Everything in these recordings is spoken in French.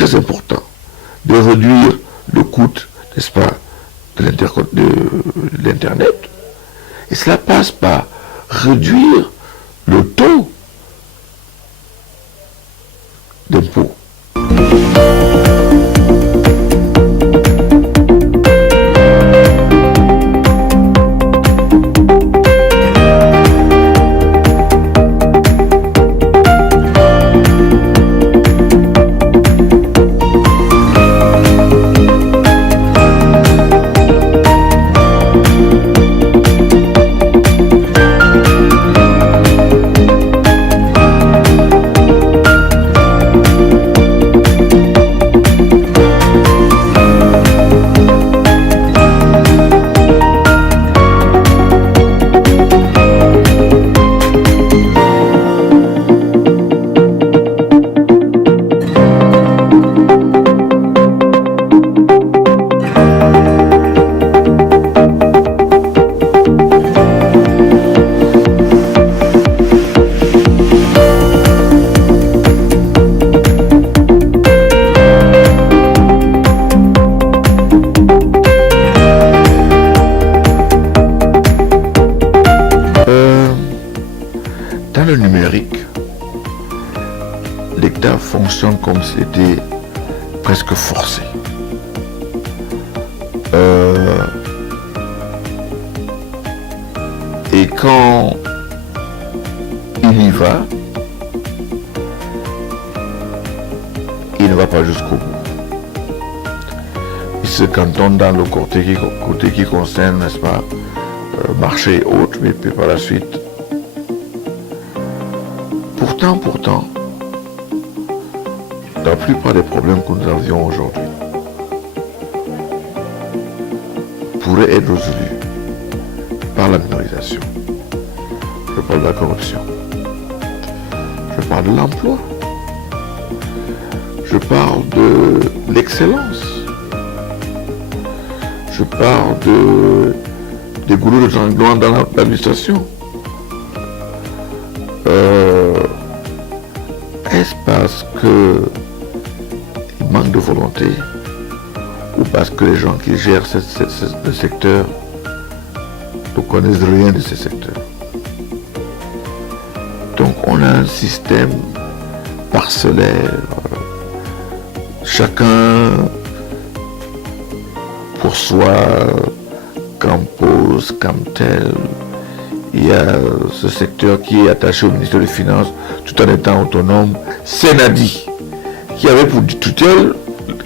très important de réduire le coût, n'est-ce pas, de l'Internet. Et cela passe par réduire le taux d'impôt. Dans le numérique, l'État fonctionne comme si c'était presque forcé. Et quand il y va, il ne va pas jusqu'au bout. Il se cantonne dans le côté qui concerne, n'est-ce pas, marché et autres, mais puis par la suite. Pourtant, la plupart des problèmes que nous avions aujourd'hui pourraient être résolus par la minorisation. Je parle de la corruption. Je parle de l'emploi. Je parle de l'excellence. Je parle des goulots de jambon dans l'administration. Est-ce parce qu'il manque de volonté ou parce que les gens qui gèrent ce secteur ne connaissent rien de ce secteur? Donc on a un système parcellaire, chacun pour soi, Campos, Camtel. Il y a ce secteur qui est attaché au ministère des Finances tout en étant autonome, Senadi, qui avait pour tutelle,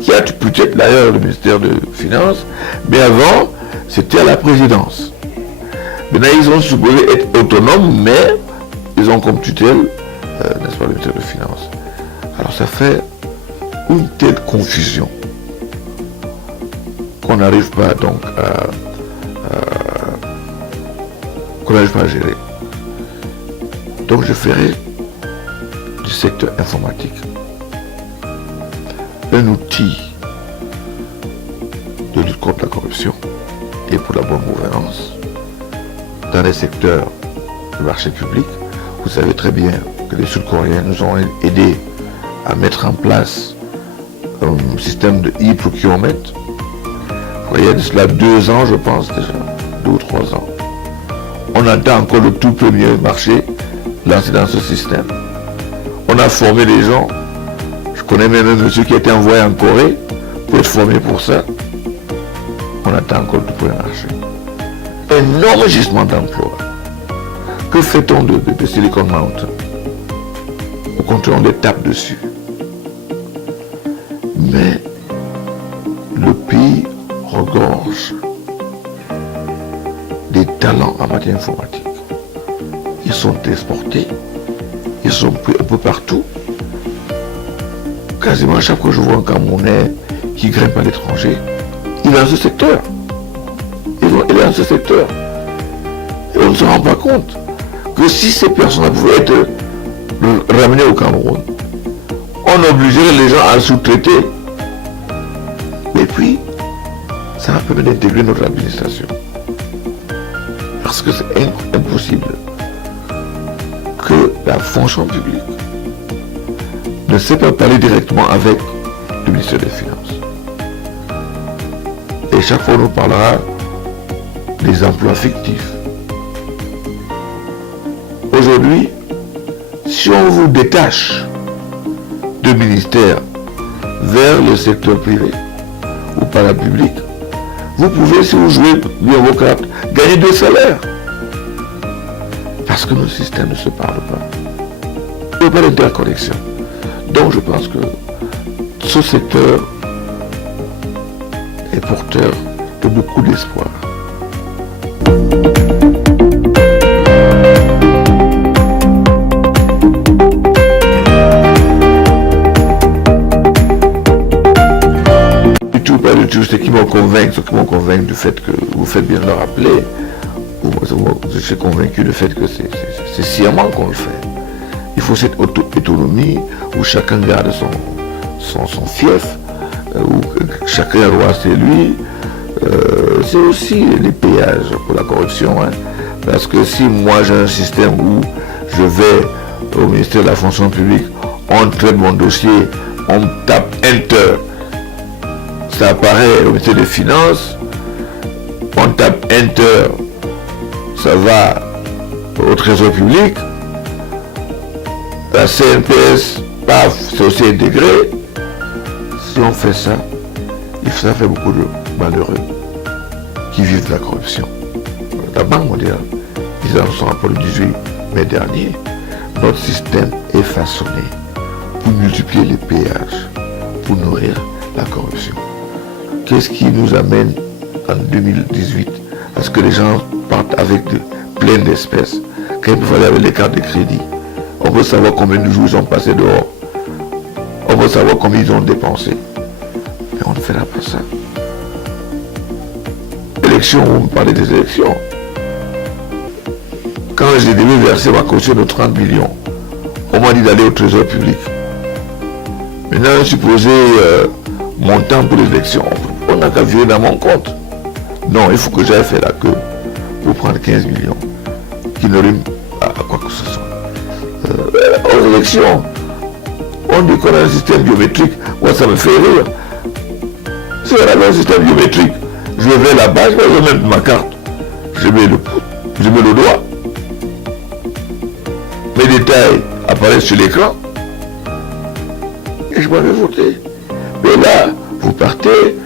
qui a tutelle d'ailleurs le ministère des Finances, mais avant c'était à la présidence. Maintenant ils ont supposé être autonomes, mais ils ont comme tutelle, n'est-ce pas, le ministère des Finances. Alors ça fait une telle confusion qu'on n'arrive pas donc à gérer. Donc je ferai du secteur informatique un outil de lutte contre la corruption et pour la bonne gouvernance dans les secteurs du marché public. Vous savez très bien que les Sud-Coréens nous ont aidés à mettre en place un système de e-procurement. Il y a de cela 2 ans, je pense déjà, 2 ou 3 ans. On attend encore le tout premier marché lancé dans ce système. On a formé les gens. Je connais même un monsieur qui a été envoyé en Corée pour être formé pour ça. On attend encore le tout premier marché. Un enregistrement d'emploi. Que fait-on de Silicon Mountain? Au contraire, on les tape dessus. Mais le pays regorge des talents en matière informatique. Ils sont exportés, ils sont un peu partout. Quasiment chaque fois que je vois un Camerounais qui grimpe à l'étranger, il est dans ce secteur. Il est dans ce secteur. Et on ne se rend pas compte que si ces personnes pouvaient être ramenées au Cameroun, on obligerait les gens à sous-traiter. Et puis, ça va permettre d'intégrer notre administration. Parce que c'est impossible que la fonction publique ne sait pas parler directement avec du ministère des Finances. Et chaque fois, on nous parlera des emplois fictifs. Aujourd'hui, si on vous détache du ministère vers le secteur privé ou parapublic, vous pouvez, si vous jouez bien vos cartes, gagner 2 salaires. Parce que nos systèmes ne se parlent pas. Il n'y a pas d'interconnexion. Donc je pense que ce secteur est porteur de beaucoup d'espoir. Pas du tout, ce qui m'ont convaincu du fait que vous faites bien le rappeler, je suis convaincu du fait que c'est sciemment qu'on le fait. Il faut cette autonomie où chacun garde son fief, où chacun roi c'est lui. C'est aussi les péages pour la corruption. Hein. Parce que si moi j'ai un système où je vais au ministère de la fonction publique, on traite mon dossier, on tape Enter, ça apparaît au ministère des Finances, on tape Enter, ça va au Trésor public, la CNPS, paf, c'est aussi intégré. Si on fait ça, ça fait beaucoup de malheureux qui vivent de la corruption. La Banque mondiale, ils en sont rapport le 18 mai dernier, notre système est façonné pour multiplier les péages, pour nourrir la corruption. Qu'est-ce qui nous amène en 2018 à ce que les gens partent avec plein d'espèces, quand il peuvent aller avec les cartes de crédit? On veut savoir combien de jours ils ont passé dehors. On veut savoir combien ils ont dépensé. Mais on ne fera pas ça. Élections, vous me parlez des élections. Quand j'ai devais verser ma caution de 30 millions, on m'a dit d'aller au Trésor public. Maintenant, un supposé montant pour les élections, on n'a qu'à virer dans mon compte. Non, il faut que j'aille faire la queue pour prendre 15 millions, qui ne rime à quoi que ce soit. Aux élections, on dit qu'on a un système biométrique. Moi, ça me fait rire. Si on avait un système biométrique, je vais là-bas, je vais mettre ma carte. Je mets le doigt. Mes détails apparaissent sur l'écran. Et je m'avais voté. Mais là, vous partez,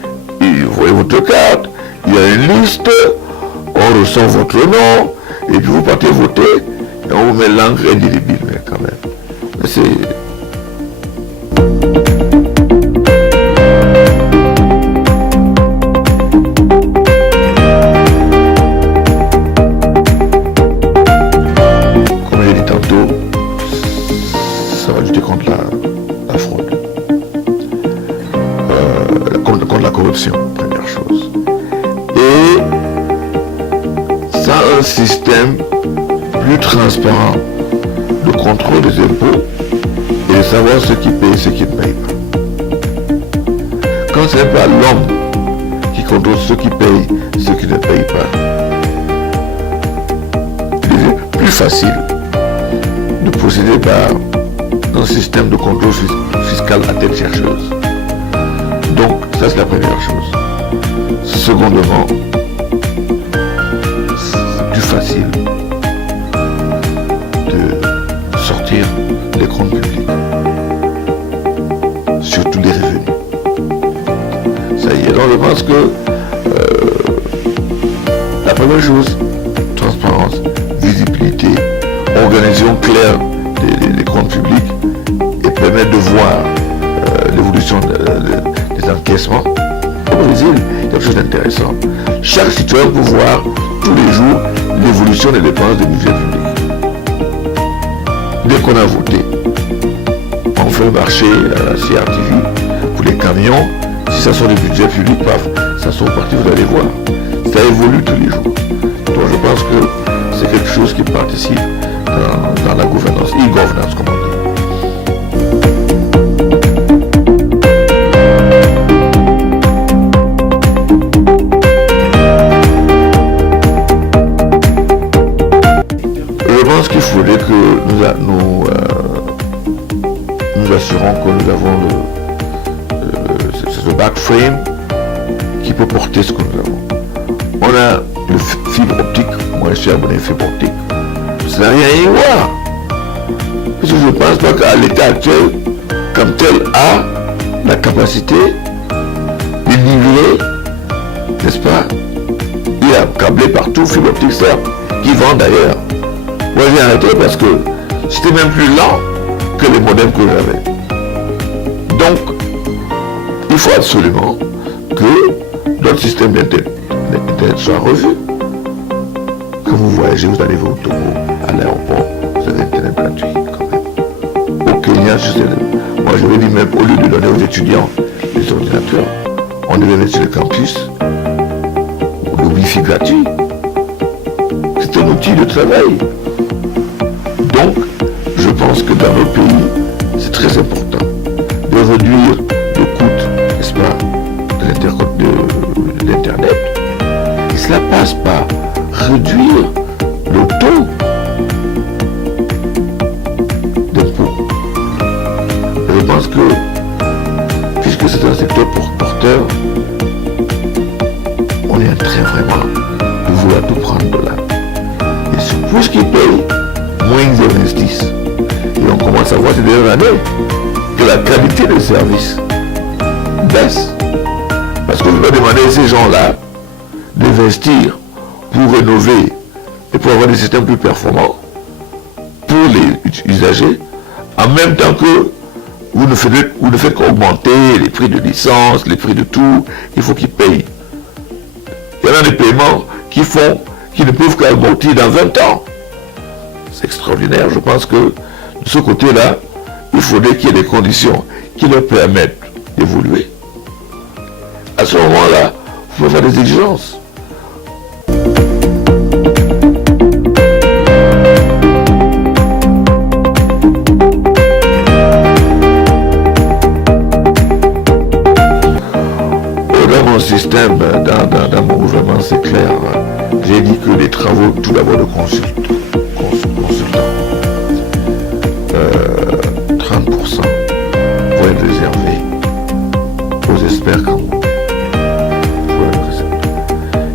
vous voyez votre carte, il y a une liste, on ressent votre nom, et puis vous partez voter, et on vous met l'encre indélébile, mais quand même. Mais c'est... Comme j'ai dit tantôt, ça va lutter contre la fraude. Contre la corruption, première chose. Et ça a un système plus transparent de contrôle des impôts et de savoir ce qui paye et ce qui ne paye pas. Quand ce n'est pas l'homme qui contrôle ceux qui payent et ceux qui ne payent pas, il est plus facile de procéder par un système de contrôle fiscal à tête chercheuse. Donc, ça c'est la première chose. Secondement, c'est plus facile de sortir les comptes publics, surtout les revenus. Ça y est, donc je pense que la première chose, transparence, visibilité, organisation claire des comptes publics et permettre de voir l'évolution des encaissements. Au Brésil, il y a quelque chose d'intéressant. Chaque citoyen peut voir tous les jours l'évolution des dépenses du budget public. Dès qu'on a voté, on fait un marché à la CRTV pour les camions. Si ça sort du budget public, paf, ça sort parti, vous allez voir. Ça évolue tous les jours. Donc je pense que c'est quelque chose qui participe dans la gouvernance, e-governance comme on dit. Je pense qu'il faudrait que nous assurons que nous avons c'est le backframe qui peut porter ce que nous avons. On a le fibre optique, moi je suis abonné fibre optique. Ça n'a rien à y voir. Parce que je ne pense pas qu'à l'état actuel, comme tel a la capacité de livrer, n'est-ce pas? Il a câblé partout fibre optique, qui vend d'ailleurs. Moi j'ai arrêté parce que c'était même plus lent que les modems que j'avais. Donc, il faut absolument que notre système d'Internet soit revu. Quand vous voyagez, vous allez au Togo, à l'aéroport, vous avez Internet gratuit quand même. Au Kenya, moi je vais dire même au lieu de donner aux étudiants des ordinateurs, on devait mettre sur le campus le Wi-Fi gratuit. C'est un outil de travail. Donc, je pense que dans notre pays, c'est très important de réduire le coût, n'est-ce pas, de l'Internet. Et cela passe par réduire le taux d'impôt. Je pense que, puisque c'est un secteur porteur, on est en train vraiment de vouloir tout prendre de là. Et plus qu'ils payent, moins ils investissent. Et on commence à voir ces dernières années que la qualité des services baisse. Parce qu'on va demander à ces gens-là d'investir pour rénover et pour avoir des systèmes plus performants pour les usagers, en même temps que vous ne faites qu'augmenter les prix de licence, les prix de tout, il faut qu'ils payent. Il y en a des paiements qui ne peuvent qu'amortir dans 20 ans. C'est extraordinaire. Je pense que de ce côté-là, il faudrait qu'il y ait des conditions qui leur permettent d'évoluer. À ce moment-là, vous pouvez faire des exigences. Dans mon système, dans mon gouvernement, c'est clair. J'ai dit que les travaux, tout d'abord de consultants, 30% vont être réservés aux experts comme vous.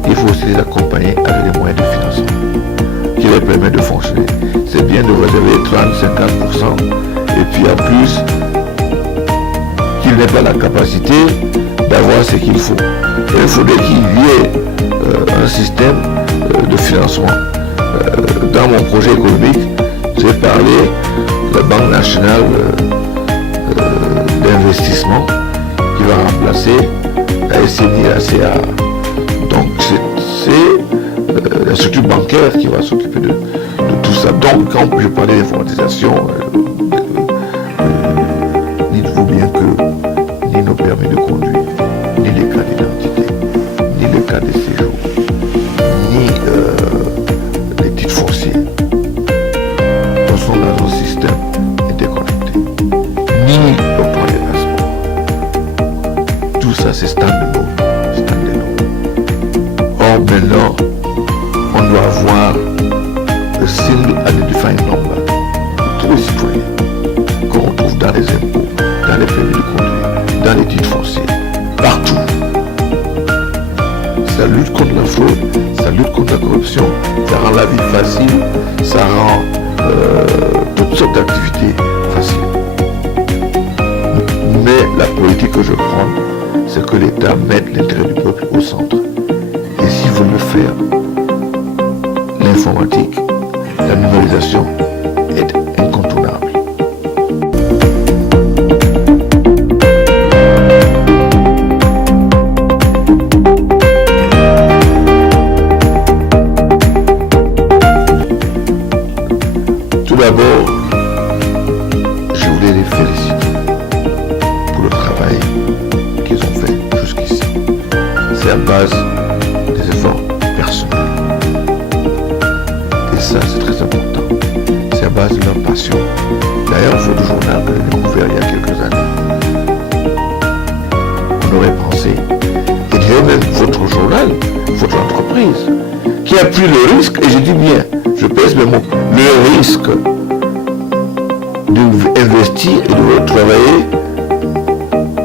Il faut aussi les accompagner avec des moyens de financement qui leur permettent de fonctionner. C'est bien de réserver 30-50% et puis en plus qu'ils n'aient pas la capacité d'avoir ce qu'il faut. Et il faudrait qu'il y ait un système de financement. Dans mon projet économique, j'ai parlé de la Banque nationale d'investissement qui va remplacer la SNI et la CA. Donc c'est la structure bancaire qui va s'occuper de tout ça. Donc quand je parlais d'informatisation, dites-vous bien que ni nos permis de conduire, ni les cas d'identité, ni les cas de séjour, ni les titres fonciers ne sont dans un système interconnecté, ni l'octroi des passeports. Tout ça c'est stand-alone. Or maintenant, on doit avoir le single identifying number de tous les citoyens qu'on retrouve dans les impôts, dans les permis de conduire, dans les titres fonciers, partout. Ça lutte contre la fraude, ça lutte contre la corruption, ça rend la vie facile, ça rend toutes sortes d'activités faciles. Mais la politique que je prends, c'est que l'État mette l'intérêt du peuple au centre. Et s'il veut le faire, l'informatique, la numérisation est incontournable. Tout d'abord, je voulais les féliciter pour le travail qu'ils ont fait jusqu'ici. C'est à base des efforts personnels. Et ça, c'est très important. C'est à base de leur passion. D'ailleurs, votre journal que j'ai découvert il y a quelques années, on aurait pensé, et d'ailleurs même votre journal, votre entreprise, qui a pris le risque, et je dis bien, je pèse mes mots, le risque d'investir et de travailler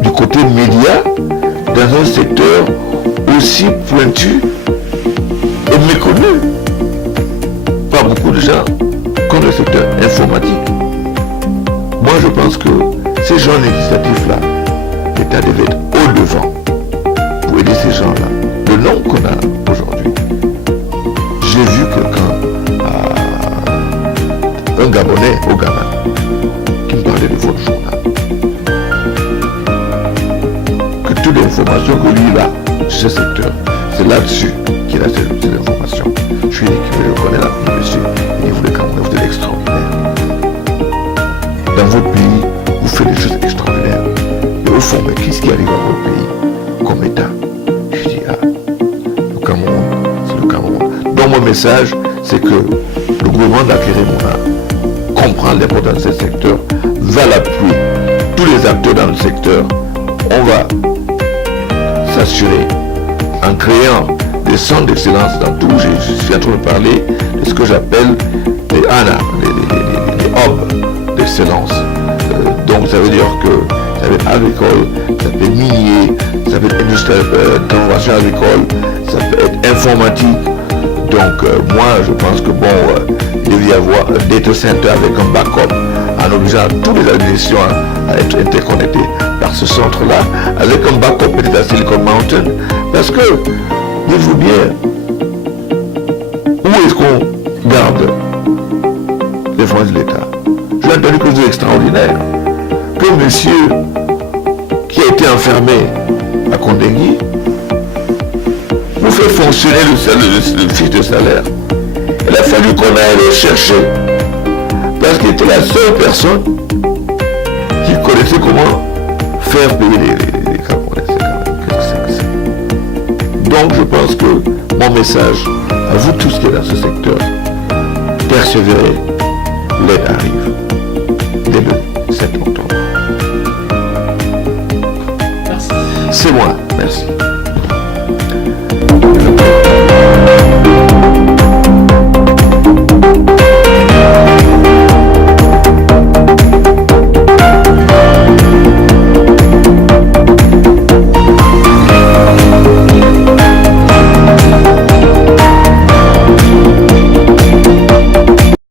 du côté média dans un secteur aussi pointu et méconnu par beaucoup de gens comme le secteur informatique. Moi, je pense que ces gens législatifs-là, l'État devait être au devant pour aider ces gens-là. Le nom qu'on a aujourd'hui, j'ai vu quelqu'un, un Gabonais au Ghana, qui me parlait de votre journal. Que toutes les informations que lui il a sur ce secteur, c'est là-dessus qu'il a ces informations. Je suis équipé, je connais la monsieur, et vous les Camerounais, vous êtes extraordinaire. Dans votre pays, vous faites des choses extraordinaires. Et au fond, mais qu'est-ce qui arrive à votre pays comme État? Je dis, le Cameroun, c'est le Cameroun. Donc mon message, c'est que le gouvernement d'Akérémouna comprend l'importance de ce secteur, va l'appuyer. Tous les acteurs dans le secteur, on va s'assurer en créant des centres d'excellence dans tout. Je suis en train de parler de ce que j'appelle les ANA, les hubs d'excellence. Donc ça veut dire que ça peut être agricole, ça peut être minier, ça peut être industriel, transformation agricole, ça peut être informatique. Donc moi je pense que il devait y avoir un data center avec un backup en obligeant toutes les administrations à être interconnectées par ce centre-là, avec un backup peut-être à Silicon Mountain, parce que, dites-vous bien, où est-ce qu'on garde les fonds de l'État? J'ai entendu que c'est extraordinaire, que monsieur qui a été enfermé à Kondengui vous fait fonctionner le fiche de salaire. Il a fallu qu'on aille le chercher, parce qu'il était la seule personne qui connaissait comment faire payer les Camerounais. Donc je pense que mon message à vous tous qui êtes dans ce secteur, persévérez, l'aide arrive dès le 7 octobre. Merci. C'est moi, merci.